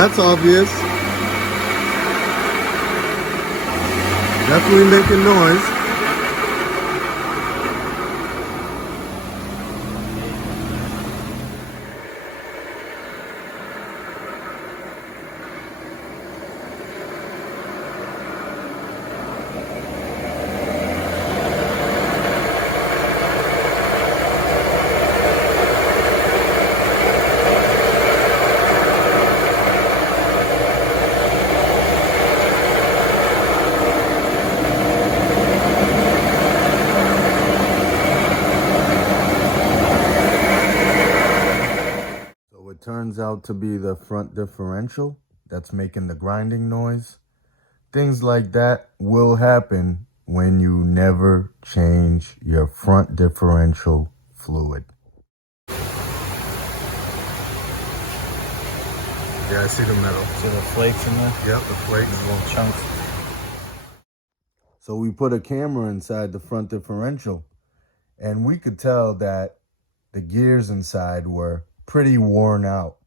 that's obvious. Definitely making noise. It turns out to be the front differential that's making the grinding noise. Things like that will happen when you never change your front differential fluid. Yeah, I see the metal. See the flakes in there? Yep, the flakes. The little chunks. So we put a camera inside the front differential, and we could tell that the gears inside were pretty worn out.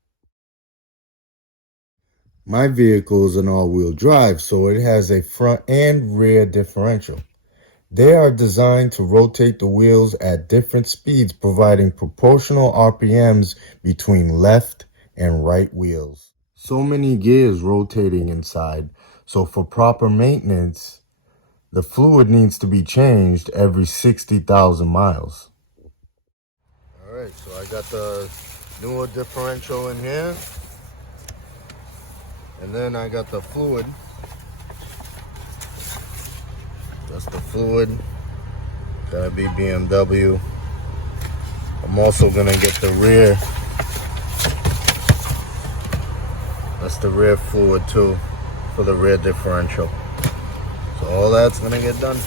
My vehicle is an all-wheel drive, so it has a front and rear differential. They are designed to rotate the wheels at different speeds, providing proportional RPMs between left and right wheels. So many gears rotating inside, so for proper maintenance, the fluid needs to be changed every 60,000 miles. All right, so I got the newer differential in here. And then I got the fluid. That's the fluid. Gonna be BMW. I'm also gonna get the rear. That's the rear fluid too, for the rear differential. So all that's gonna get done.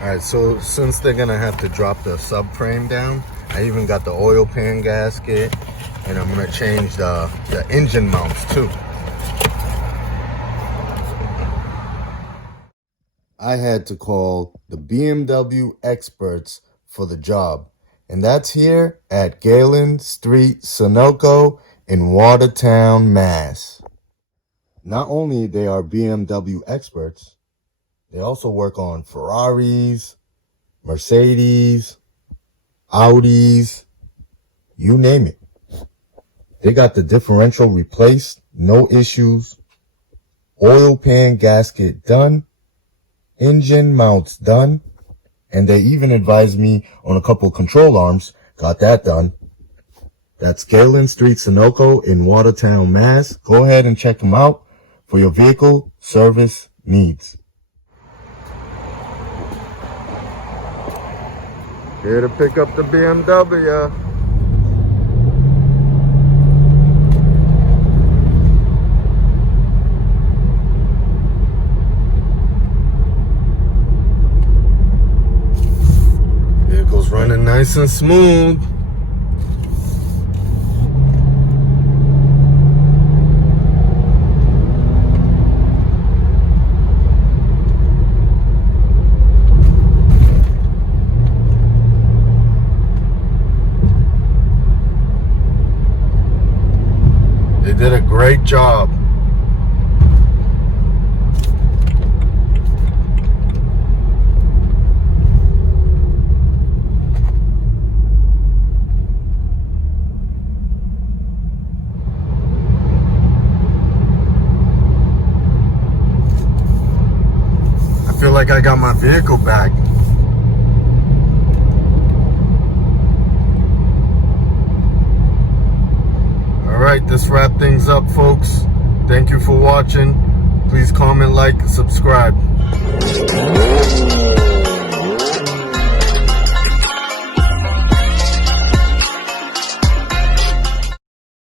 All right, so since they're gonna have to drop the subframe down, I even got the oil pan gasket, and I'm gonna change the engine mounts too. I had to call the BMW experts for the job, and that's here at Galen Street, Sunoco in Watertown, Mass. Not only they are BMW experts, they also work on Ferraris, Mercedes, Audis, you name it. They got the differential replaced, no issues, oil pan gasket done, engine mounts done, and they even advised me on a couple control arms. Got that done. That's Galen Street, Sunoco in Watertown, Mass. Go ahead and check them out for your vehicle service needs. Here to pick up the BMW. Running nice and smooth. They did a great job. I feel like I got my vehicle back. All right, this wrap things up, folks. Thank you for watching. Please comment, like, subscribe.